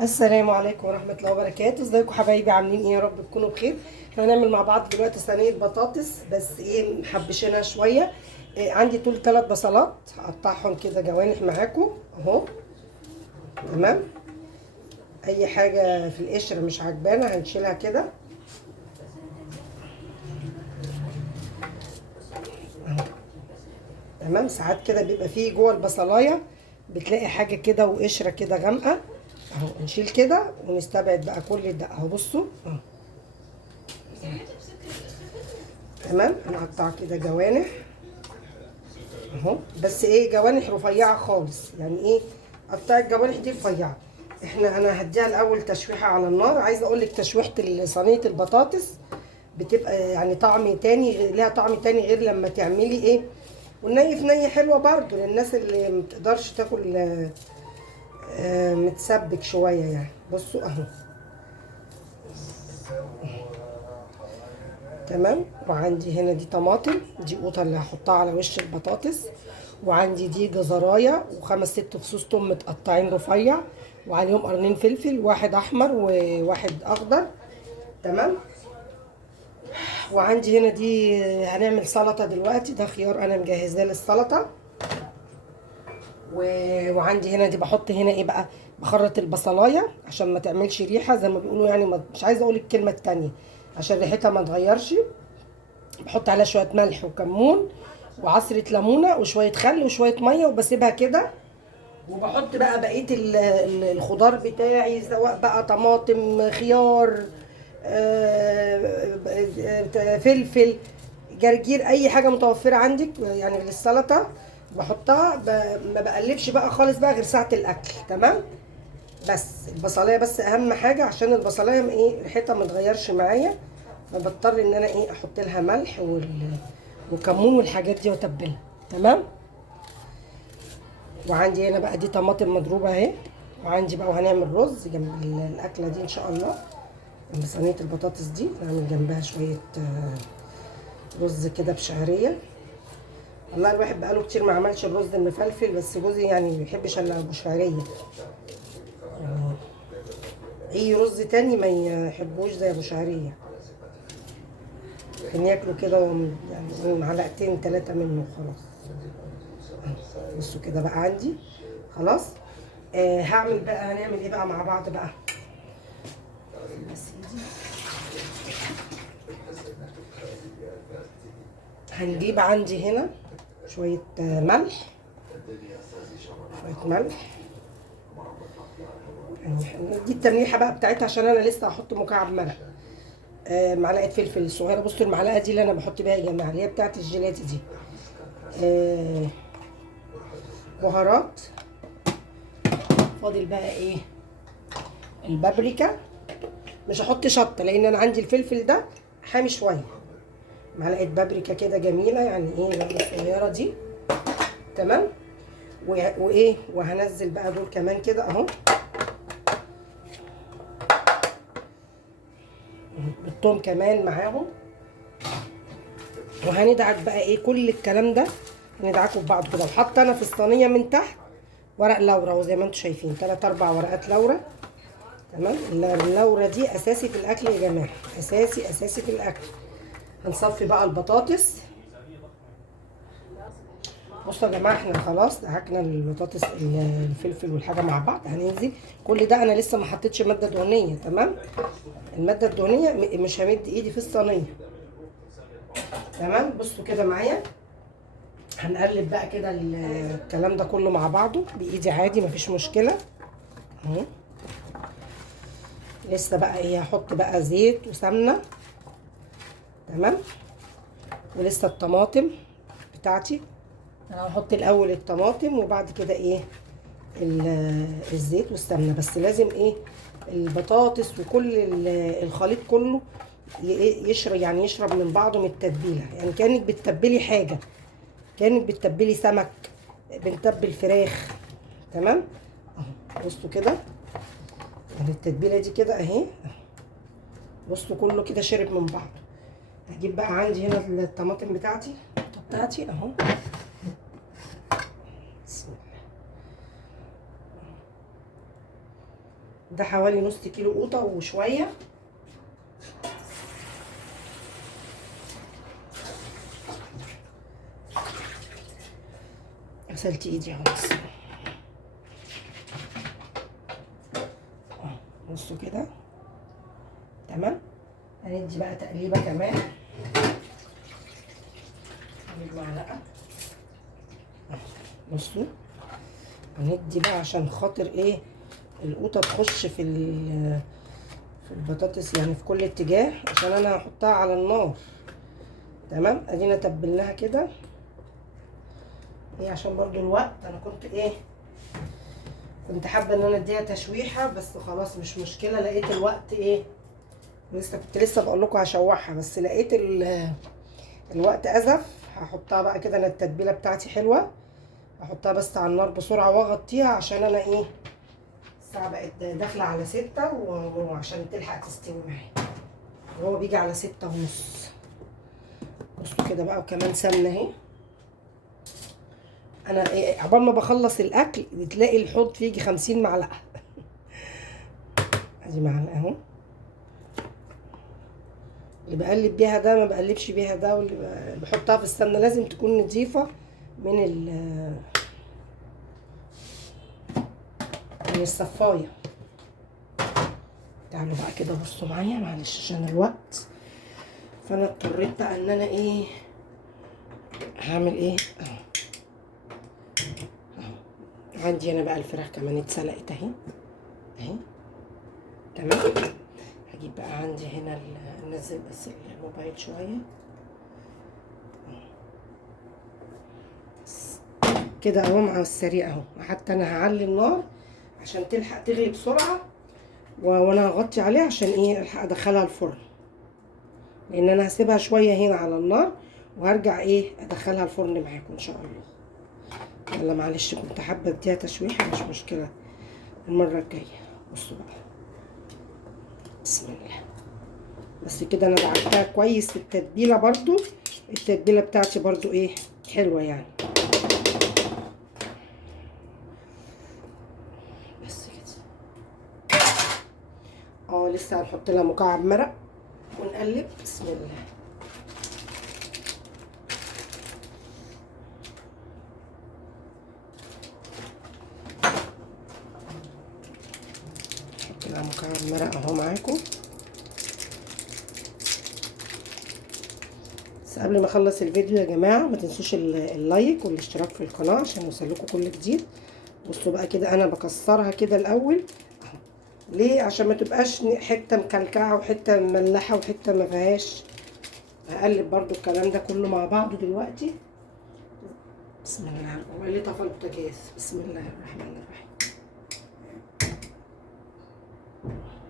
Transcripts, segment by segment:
السلام عليكم ورحمة الله وبركاته. ازيكم حبايبي؟ عاملين ايه؟ يا رب تكونوا بخير. احنا هنعمل مع بعض دلوقتي صينية بطاطس، بس ايه، محبشينها شوية. إيه، عندي طول 3 بصلات هقطعهم كده جوانح معاكم اهو. تمام. اي حاجة في القشر مش عجبانا هنشيلها كده اهو. تمام. ساعات كده بيبقى فيه جوه البصلاية بتلاقي حاجة كده وقشرة كده غامقة اهو. نشيل كده ونستبعد بقى كل ده اهو. بصوا اهو. تمام. هنقطع كده جوانح اهو، بس ايه، جوانح رفيعه خالص، يعني ايه، قطع الجوانح دي رفيعه. انا هديها الاول تشويحه على النار. عايزه اقول لك تشويحه صينيه البطاطس بتبقى يعني طعم تاني، ليها طعم تاني غير لما تعملي ايه، والني في ني حلوه برضو للناس اللي متقدرش تاكل متسبك شويه يعني. بصوا اهو. تمام. وعندي هنا دي طماطم، دي قوطه اللي هحطها على وش البطاطس. وعندي دي جزرايه وخمس ست فصوص توم متقطعين رفيع، وعليهم قرنين فلفل، واحد احمر وواحد اخضر. تمام. وعندي هنا دي هنعمل سلطه دلوقتي، ده خيار انا مجهزاه للسلطه. وعندي هنا دي بحط هنا ايه بقى، بخرط البصلايه عشان ما تعملش ريحه زي ما بيقولوا يعني، مش عايزه اقول الكلمه التانيه عشان ريحتها ما تغيرش. بحط عليها شويه ملح وكمون وعصره ليمونه وشويه خل وشويه ميه وبسيبها كده. وبحط بقى بقيه الخضار بتاعي، سواء بقى طماطم، خيار، فلفل، جرجير، اي حاجه متوفره عندك يعني للسلطه بحطها. ما بقلبش بقى خالص بقى غير ساعه الاكل. تمام. بس البصلايه بس اهم حاجه، عشان البصلايه ايه ريحتها ما تغيرش معايا، فبضطر ان انا ايه احط لها ملح وكمون والحاجات دي واتبلها. تمام. وعندي هنا بقى دي طماطم مضروبه اهي. وعندي بقى، وهنعمل رز جنب الاكله دي ان شاء الله. جنب صينيه البطاطس دي نعمل جنبها شويه رز كده بشعريه. والله الواحد بقاله كتير ما عملش الرز المفلفل، بس جوزي يعني ما بيحبش الا ابو شعريه. يعني اي رز تاني ما يحبوش زي ابو شعريه، كان ياكلوا كده يعني معلقتين 3 منه خلاص. بصوا كده بقى عندي خلاص. هعمل بقى، هنعمل ايه بقى مع بعض بقى. بس دي هنجيب عندي هنا شوية ملح، شوية ملح. دي التمليحة بقى بتاعتها عشان انا لسه هحط مكعب مرق. معلقة فلفل صغيرة. بصوا المعلقة دي اللي انا بحط بيها يا جماعة، اللي هي بتاعت الجيلاتي دي. آه بهارات. فاضل بقى ايه، البابريكا. مش هحط شطة لان انا عندي الفلفل ده حامي شوية. معلقة بابريكا كده جميلة يعني ايه الصغيرة دي. تمام. وايه، وهنزل بقى دول كمان كده اهو بالثوم كمان معاهم. وهندعك بقى ايه كل الكلام ده، هندعكه في بعض كده. وحاطه انا في الصينيه من تحت ورق لورا، وزي ما انتم شايفين 3 4 ورقات لورا. تمام. اللورا دي اساسي في الاكل يا جماعه، اساسي اساسي في الاكل. هنصفي بقى البطاطس. بصوا يا جماعه، احنا خلاص دعكنا البطاطس الفلفل والحاجه مع بعض. هننزل كل ده، انا لسه ما حطيتش ماده دهنيه. تمام. الماده الدهنيه مش همد ايدي في الصينيه. تمام. بصوا كده معايا، هنقلب بقى كده الكلام ده كله مع بعضه بايدي عادي، مفيش مشكله اهو. لسه بقى ايه، هحط بقى زيت وسمنه. تمام. ولسه الطماطم بتاعتي، انا هحط الاول الطماطم وبعد كده ايه الزيت والسمنه. بس لازم ايه، البطاطس وكل الخليط كله يشرب، يعني يشرب من بعضه من التتبيله، يعني كانك بتتبلي حاجه، كانك بتتبلي سمك، بنتبل فراخ. تمام اهو. بصوا كده يعني التتبيله دي كده اهي. بصوا كله كده شرب من بعض. هجيب بقى عندي هنا الطماطم بتاعتي اهو. بسم الله. ده حوالي نص كيلو قوطه وشويه. غسلت ايدي اهو بس. بصوا كده تمام. هندي بقى تقليبه كمان، نجيب معلقه. بصوا هندي بقى عشان خاطر ايه القوطه تخش في البطاطس، يعني في كل اتجاه، عشان انا هحطها على النار. تمام. ادينا تبلناها كده ايه عشان برضو الوقت. انا كنت حابه ان انا اديها تشويحه، بس خلاص مش مشكله، لقيت الوقت ايه. كنت لسه بقول لكم هشوحها، بس لقيت الوقت ازف. هحطها بقى كده، انا التتبيله بتاعتي حلوه. هحطها بس على النار بسرعه واغطيها، عشان انا ايه الساعه بقت داخله على 6، وعشان تلحق تستوي معايا. وهو بيجي على 6:30. بصوا كده بقى، وكمان سمنه اهي. انا إيه عقبال ما بخلص الاكل بتلاقي الحوض فيه يجي 50 معلقه. ادي معلقه اهو. اللي بقلب بيها ده ما بقلبش بيها ده، واللي بحطها في السمنه لازم تكون نظيفه من من الصفايه. تعالوا بقى كده بصوا معايا، معلش عشان الوقت. فانا اضطريت بقى ان انا ايه هعمل ايه عندي انا بقى الفراخ كمان اتسلقت اهي اهي. تمام. هجيب بقى عندي هنا ننزل بس الموبايل شويه كده اهو مع السريع اهو. حتى انا هعلي النار عشان تلحق تغلي بسرعه، وانا هغطي عليها عشان ايه الحق ادخلها الفرن، لان انا هسيبها شويه هنا على النار، وهرجع ايه ادخلها الفرن معاكم ان شاء الله. يلا معلش كنت حابه اديها تشويحه، مش مشكله المره الجايه. بصوا بقى، بسم الله. بس كده انا دعكتها كويس في التتبيله برضو. التتبيله بتاعتي برضو ايه حلوه يعني. بس كده. لسه هنحط لها مكعب مرق ونقلب. بسم الله. نحط لها مكعب مرق اهو معاكم. بس قبل ما اخلص الفيديو يا جماعه ما تنسوش اللايك والاشتراك في القناه عشان يوصلكوا كل جديد. بصوا بقى كده انا بكسرها كده الاول. ليه؟ عشان ما تبقاش حته مكلكعه وحته مملحه وحته ما فيهاش. هقلب برضو الكلام ده كله مع بعضه دلوقتي. بسم الله. هو اللي طفى البوتاجاز. بسم الله الرحمن الرحيم.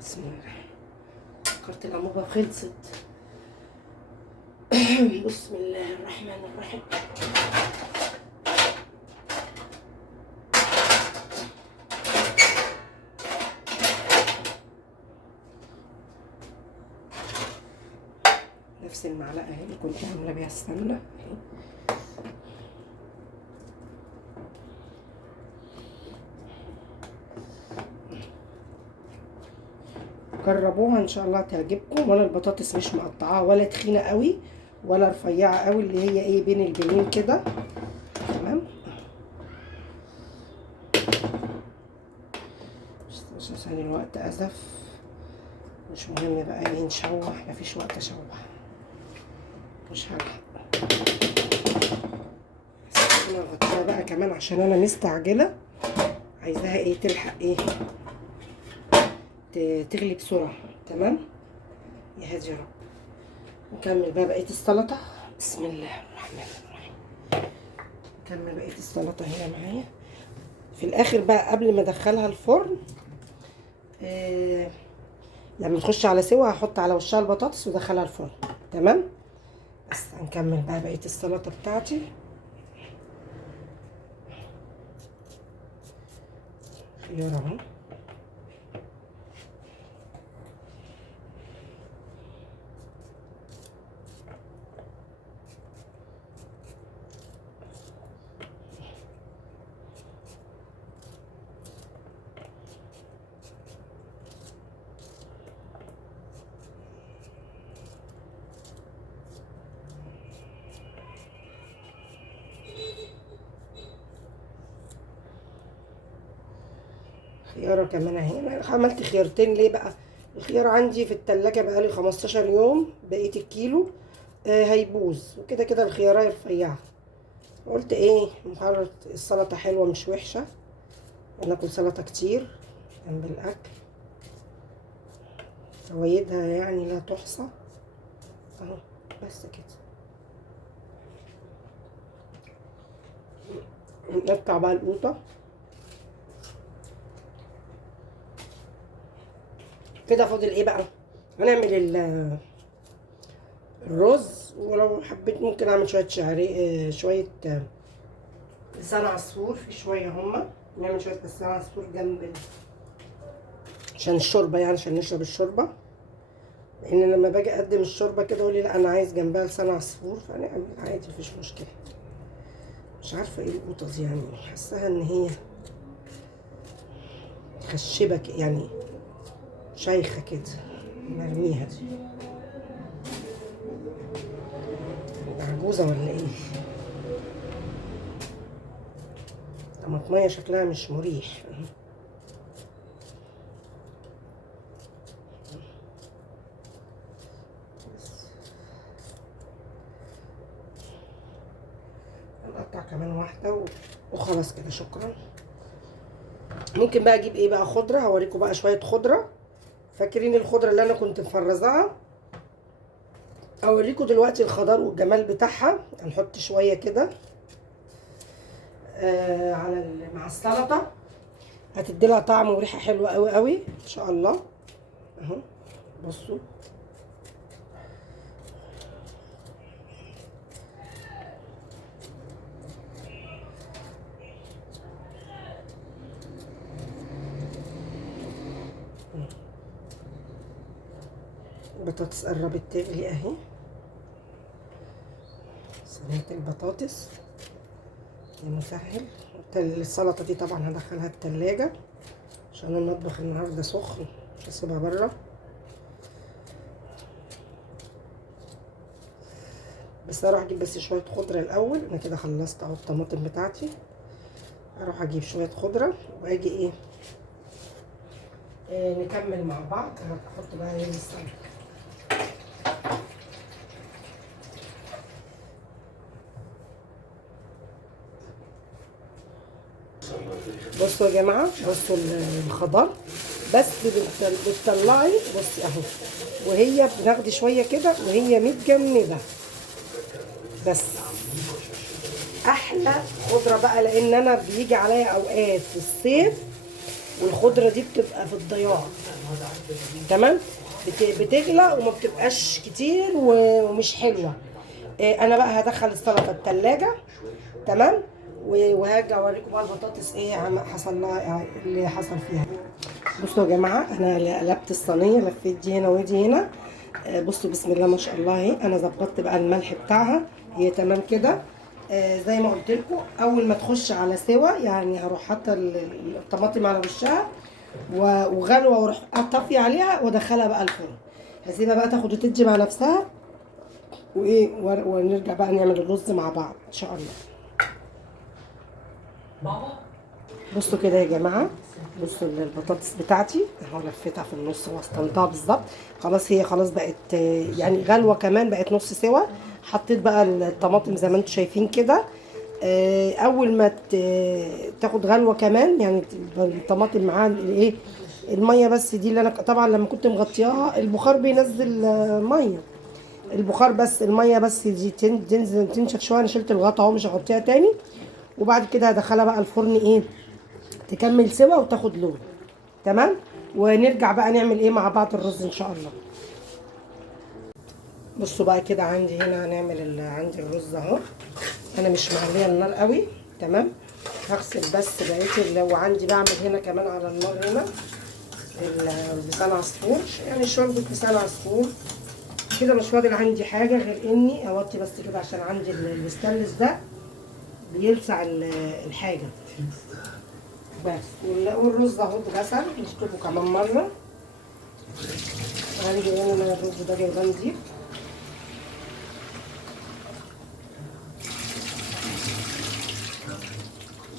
بسم الله الرحمن. فكرت الانبوبه خلصت. بسم الله الرحمن الرحيم. نفس المعلقه اهي اللي كنت عامله بيها السمنه اهي. جربوها ان شاء الله تعجبكم. وانا البطاطس مش مقطعاها ولا تخينه قوي ولا رفيعه قوي، اللي هي ايه بين البنين كده. تمام. بس عشان الوقت ازف مش مهم بقى ايه نشوح، مفيش وقت اشوح، مش هلحق. بس انا هغطيها بقى كمان عشان انا مستعجله، عايزاها ايه تلحق ايه تغلي بسرعه. تمام. يا هادي يا رب. نكمل بقى بقيه السلطه. بسم الله الرحمن الرحيم. نكمل بقيه السلطه هنا معايا. في الاخر بقى قبل ما ادخلها الفرن لما تخش على سوا هحط على وشها البطاطس وادخلها الفرن. تمام. بس هنكمل بقى بقيه السلطه بتاعتي. خيار اهو. خيارة كمان اهي. انا عملت خيارتين ليه بقى؟ الخيار عندي في التلاجة بقالي 15 يوم، بقيت الكيلو هيبوظ، وكده كده الخيارة رفيعة. قلت ايه، محاولة السلطة حلوة مش وحشة، ناكل سلطة كتير جنب الاكل، فوائدها يعني لا تحصى اهو. بس كده نقطع بقى القوطة كده. فاضل ايه بقى؟ هنعمل الرز، ولو حبيت ممكن اعمل شوية شعري شوية لسان عصفور، في شوية هما نعمل شوية لسان عصفور جنب عشان الشوربة، يعني عشان نشرب الشوربة. لان لما باجي اقدم الشوربة كده يقولي لا انا عايز جنبها لسان عصفور، فنعمل عادي مفيش مشكلة. مش عارفة ايه القوطة دي، يعني حاساها ان هي خشبة يعني شايخة كده، مرميها دي عجوزة ولا ايه؟ طماطمية شكلها مش مريح. هنقطع كمان واحدة وخلاص كده، شكرا. ممكن بقى اجيب ايه بقى، خضرة. هوريكم بقى شوية خضرة. فاكرين الخضرة اللي انا كنت مفرزاها؟ اوريكم دلوقتي الخضار والجمال بتاعها. هنحط شوية كده على مع السلطة، هتديلها طعم وريحة حلوة قوي قوي ان شاء الله. اهو بصوا، البطاطس قربت تغلي اهي. صينية البطاطس مسهل. السلطة دي طبعا هدخلها التلاجة عشان المطبخ النهاردة سخن، مش هسيبها بره. بس اروح اجيب بس شوية خضرة الاول. انا كده خلصت اهو الطماطم بتاعتي. اروح اجيب شوية خضرة واجي ايه نكمل مع بعض. هحط بقى ايه السلطة. بصوا يا جماعه، بصوا الخضار بس بتطلعي. بصي اهو، وهي بناخد شويه كده وهي متجمده بس. احلى خضره بقى، لان انا بيجي عليا اوقات في الصيف والخضره دي بتبقى في الضياع. تمام، بتغلى وما بتبقاش كتير ومش حلوه. انا بقى هدخل السلطه التلاجة. تمام، وهاجي اوريكم بقى البطاطس ايه حصل لها، اللي حصل فيها. بصوا يا جماعه، انا قلبت الصينيه، لفيت دي هنا ودي هنا. بصوا بسم الله ما شاء الله اهي. انا ظبطت بقى الملح بتاعها، هي تمام كده. زي ما قلت لكم، اول ما تخش على سوا يعني هروح حاطه الطماطم على وشها وغلوه، واروح اطفي عليها وادخلها بقى الفرن. هسيبها بقى تاخد وتدي مع نفسها وايه، ونرجع بقى نعمل الرز مع بعض ان شاء الله. بصوا كده يا جماعه، بصوا البطاطس بتاعتي اهو، لفيتها في النص وسطنتها بالظبط. خلاص هي خلاص بقت يعني غلوه كمان، بقت نص سوا. حطيت بقى الطماطم زي ما انتم شايفين كده. اول ما تاخد غلوه كمان، يعني الطماطم معاها الايه، الميه بس دي اللي انا طبعا لما كنت مغطياها البخار بينزل ميه. البخار بس، الميه بس دي تنزل تنشف شويه. انا شلت الغطا اهو، مش هغطيها تاني. وبعد كده هدخلها بقى الفرن ايه، تكمل سوا وتاخد لون. تمام، ونرجع بقى نعمل ايه مع بعض الرز ان شاء الله. بصوا بقى كده، عندي هنا هنعمل عندي الرز اهو. انا مش معليه النار قوي. تمام، هغسل بس بقيت لو عندي بعمل هنا كمان على النار هنا لسان عصفور، يعني شوربه لسان عصفور كده. مش فاضل عندي حاجه غير اني اوطي بس كده، عشان عندي الستانلس ده بيلسع الحاجه بس. والرز اهو اتغسل، نشطفه كمان مره. عندي هنا الرز ده جايباه نضيف.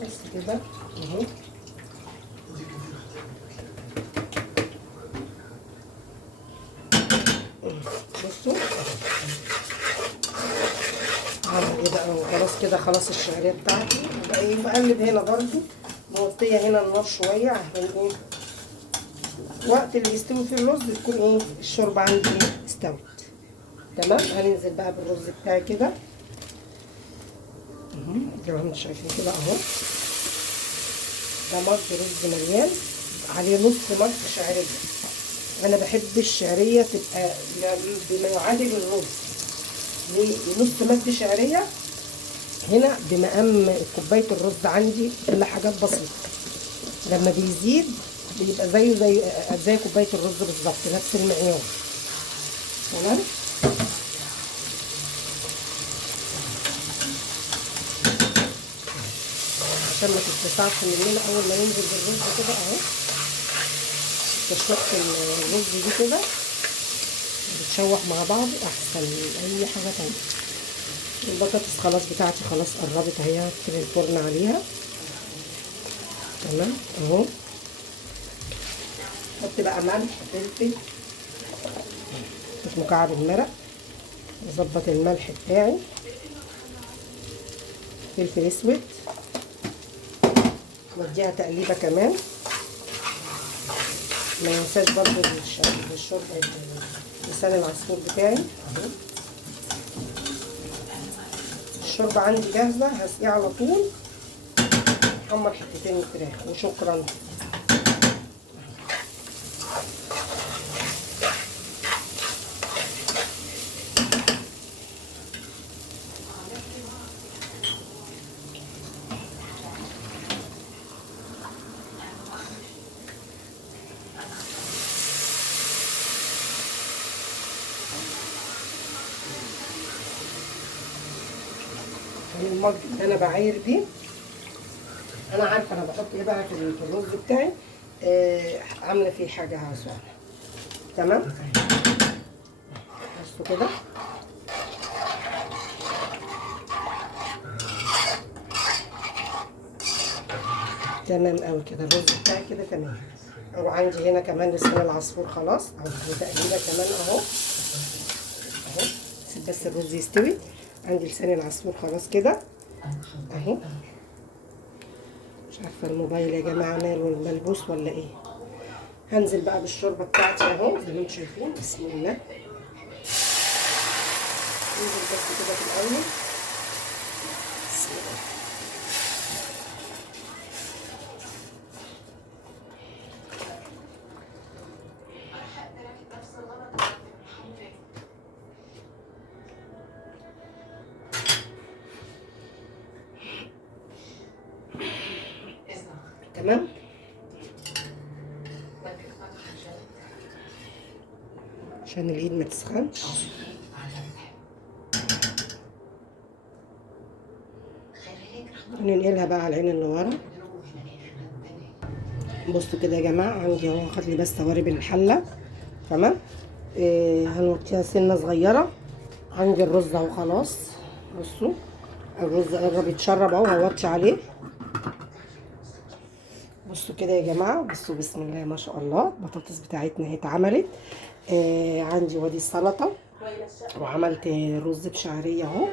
بس كده اهو. بصوا هعمل ايه بقى وخلاص كده. خلاص الشعريه بتاعتي بقى ايه، بقلب هنا برضو، موطيه هنا النار شويه عشان ايه وقت اللي يستوي فيه الرز تكون ايه الشوربه عندي ايه استوت. تمام. هننزل بقى بالرز بتاعي كده زي ما انتم شايفين كده اهو. ده مج رز مليان عليه نص مج شعريه. انا بحب الشعريه تبقى بما يعادل الرز. ليه؟ نص مج شعريه هنا بمقام كوبايه الرز عندي الا حاجات بسيطه. لما بيزيد بيبقى زيه زي كوبايه الرز بالظبط، نفس المعيار. تمام. عشان ما تتلسعش مننا اول ما ينزل بالرز كده اهو. تشويحة الرز دي كده بتشوح مع بعض احسن من اي حاجه تانية. البطاطس خلاص بتاعتي خلاص قربت اهي في الفرن عليها. تمام اهو. حط بقى ملح فلفل مش مكعب المرق. اظبط الملح بتاعي، فلفل اسود، واديها تقليبه كمان. ما ينساش برضو الشوربه لسان العصفور بتاعي اهو. الشوربه عندي جاهزه هسقيها على طول. احمر حتتين الفراخ وشكرا. المج اللي انا بعاير بيه انا عارفه انا بحط ايه بقى في الرز بتاعي. عامله فيه حاجه سخنه. تمام. بصوا كده تمام قوي كده. الرز بتاعي كده تمام. وعندي هنا كمان لسان العصفور خلاص او تقليبه كمان اهو. اهو سيب بس الرز يستوي. عندي لسان العصفور خلاص كده اهو. مش عارفه الموبايل يا جماعه ماله ملبوس ولا ايه. هنزل بقى بالشوربه بتاعتي اهو زي ما انتم شايفين. بسم الله. ننزل بس كده في الاول. بسم الله. تمام. عشان الايد ما تسخنش. ننقلها بقى على العين اللي ورا. بصوا كده يا جماعه عندي اهو خد لي بس توابل الحله. تمام. هنوطيها سنه صغيره. عندي الرز اهو خلاص. بصوا الرز قرب يتشرب اهو. هوطي عليه. بصوا كده يا جماعه. بصوا بسم الله ما شاء الله. البطاطس بتاعتنا اهي اتعملت. عندي ودي السلطه وعملت رز بشعريه اهو.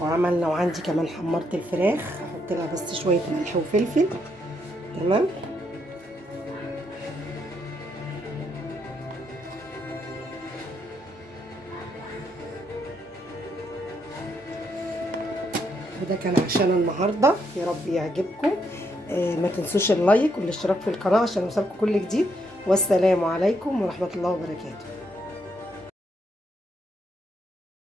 وعملنا وعندي كمان حمرت الفراخ. احط لها بس شويه ملح وفلفل. تمام. وده كان عشان النهارده. يا رب يعجبكم. ما تنسوش اللايك والاشتراك في القناه عشان يوصلكم كل جديد. والسلام عليكم ورحمه الله وبركاته.